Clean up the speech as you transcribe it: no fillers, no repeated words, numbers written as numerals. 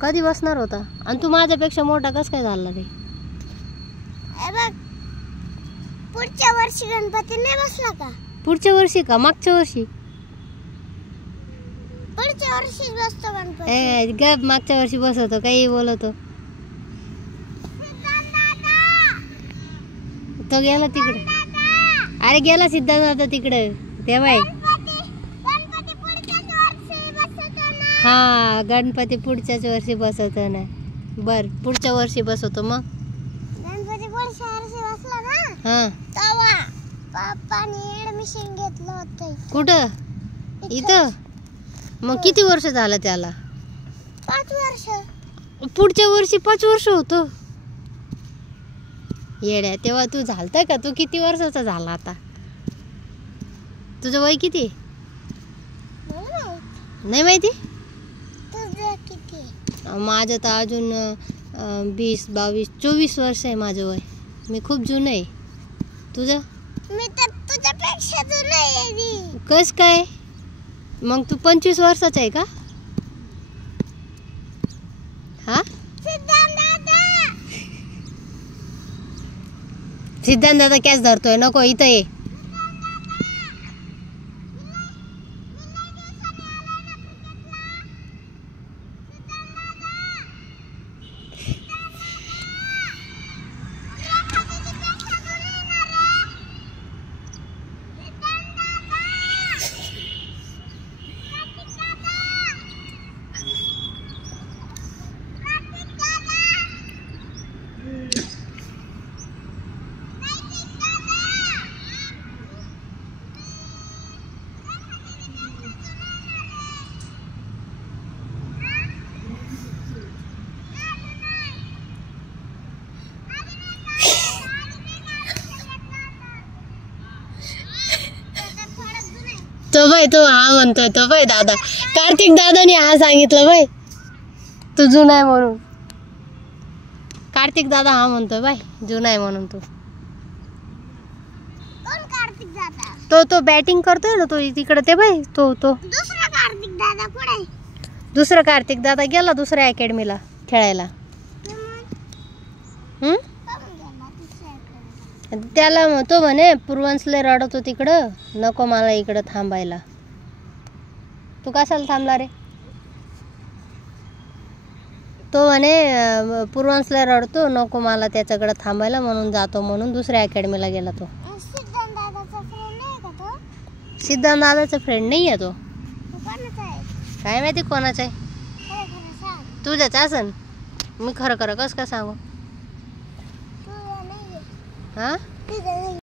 कधी बसणार होता? आणि तू माझ्यापेक्षा मोठा कस काय झाला रे? पुढच्या वर्षी गणपती नाही बसला का? पुढच्या वर्षी का मागच्या वर्षी? पुढच्या वर्षी बसतो गणपती. गप, मागच्या वर्षी बसवतो, काही बोलतो. तो गेला तिकडे. अरे गेला सिद्धार्थ आता तिकडे. तेव्हा हा, गणपती पुढच्याच वर्षी बसवतो ना. बर, पुढच्या वर्षी बसवतो. मग गणपती पुढच्या वर्षी बसला ना, हा, तेव्हा पप्पानी ऍडमिशन घेतलं होतं. कुठं? इथं. मग किती वर्ष झालं त्याला? 5 वर्ष. पुढच्या वर्षी 5 वर्ष होतं. येड्या, तेव्हा तू झालता का? तू किती वर्षाचा झाला आता? तुझं वय किती? नाही माहिती? तुझं किती? माझं तर अजून 20, 22, 24 वर्ष आहे माझं वय. मी खूप जुनं आहे. तुझं? मी तर तुझ्यापेक्षा जुनं आहे. कस काय? मग तू 25 वर्षाचा आहे का? हा, सिद्धांत दादा कॅच धरतोय. नको, इथं ये. तो भाई, तो हा म्हणतोय. तो भाई दादा, कार्तिक दादानी हा सांगितलं भाई, तू जुना आहे म्हणून. कार्तिक दादा हा म्हणतोय भाई, जुना आहे म्हणून. तू कोण कार्तिक दादा? तो बॅटिंग करतोय ना, तो तिकडे. ते भाई, तो दुसरा कार्तिक दादा कुठे? दुसरा कार्तिक दादा गेला दुसऱ्या अकॅडमीला खेळायला. त्याला तो म्हणे पूर्वांशले रडतो तिकडं, नको मला इकडं थांबायला. तू कशाला थांबला रे? तो म्हणे पूर्वांशले रडतो, नको मला त्याच्याकडे थांबायला, म्हणून जातो, म्हणून दुसऱ्या अकॅडमीला गेला. तो सिद्धांत दादाचा फ्रेंड नाही का? तो सिद्धांत दादाचा फ्रेंड नाही आहे. तो कोणाचा आहे? काय माहिती कोणाचा आहे. तुझ्याच असन. मी खरं खरं कसं काय सांगू? तुझा नाही. हा,